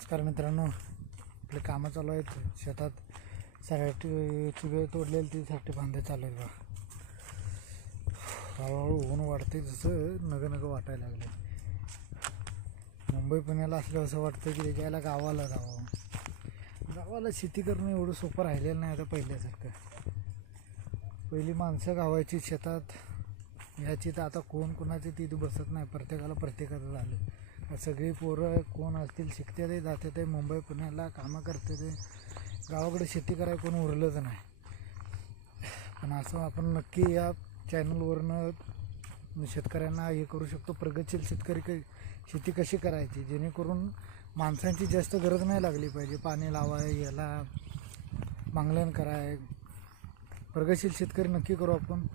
नमस्कार मित्रांनो, आपले कामं चालू आहेत शेतात. सराटीची वेळ तोडलेली ती साठी बांधे चालू आहेत बा. हळूहळू ऊन वाढते, जसं नगं वाटायला लागले. मुंबई पुण्याला असलं असं वाटतं की त्याच्याला गावाला जावं. गावाला शेती करणं एवढं सोपं राहिलेलं नाही आता पहिल्यासारखं. पहिली माणसं गावाची शेतात याची, तर आता कोण कोणाची ती बसत नाही. प्रत्येकाचं झालं. सगळी पोरं कोण असतील शिकते ते, जाते ते मुंबई पुण्याला कामं करते ते. गावाकडे शेती करायला कोण उरलंच नाही. पण असं आपण नक्की या चॅनलवरनं शेतकऱ्यांना हे करू शकतो, प्रगतशील शेती कशी करायची, जेणेकरून माणसांची जास्त गरज नाही लागली पाहिजे. पाणी लावाय, याला मांगलन कराय. प्रगतशील शेतकरी नक्की करू आपण.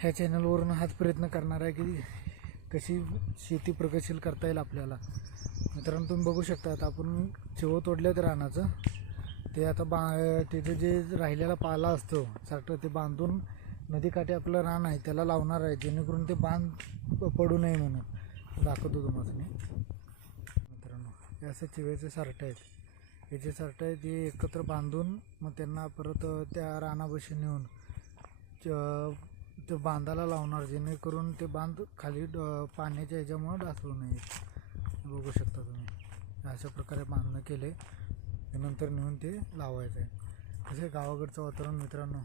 ह्या चॅनलवरून हाच प्रयत्न करणार आहे की कशी शेती प्रगतशील करता येईल आपल्याला. मित्रांनो, तुम्ही बघू शकता आता आपण चिवं तोडले तर रानाचं ते आता त्याचं जे राहिलेला पाला असतो सारखं ते बांधून नदीकाठी आपलं रान आहे त्याला लावणार आहे, जेणेकरून ते बांध पडू नये म्हणून दाखवतो तुम्हाला मी. मित्रांनो, हे असं चिवेचे सारटं आहेत. हे जे सारटं आहेत ते एकत्र बांधून मग त्यांना परत त्या रानापाशी नेऊन ते बांधाला लावणार, जेणेकरून ते बांध खाली पाण्याच्या ह्याच्यामुळं ढासळू नये. बघू शकता तुम्ही, अशा प्रकारे बांधणं केले. नंतर नेऊन ते लावायचं आहे. तसे गावाकडचं वातावरण मित्रांनो,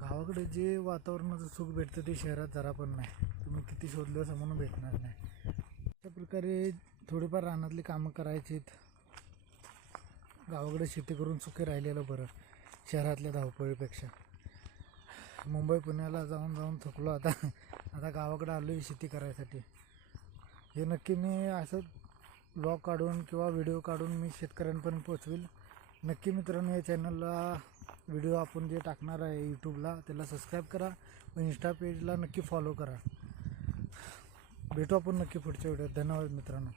गावाकडे जे वातावरणाचं सुख भेटतं ते शहरात जरा पण नाही. तुम्ही किती शोधलं असं म्हणून भेटणार नाही. अशा प्रकारे थोडीफार रानातली कामं करायचीत. गावाकडे शेती करून सुखी राहिलेलं बरं शहरातल्या धावपळीपेक्षा. मुंबई पुण्याला जाऊन थकलो आता गावाकडे आलो आहे शेती करायसाठी. हे नक्की मी असं ब्लॉग काढून किंवा व्हिडिओ काढून मी शेतकऱ्यांपर्यंत पोचवेल. नक्की मित्रांनो, या चॅनलला व्हिडिओ आपण जे टाकणार आहे यूट्यूबला त्याला सबस्क्राईब करा व इंस्टा पेजला नक्की फॉलो करा. भेटू आपण नक्की पुढच्या व्हिडिओत. धन्यवाद मित्रांनो.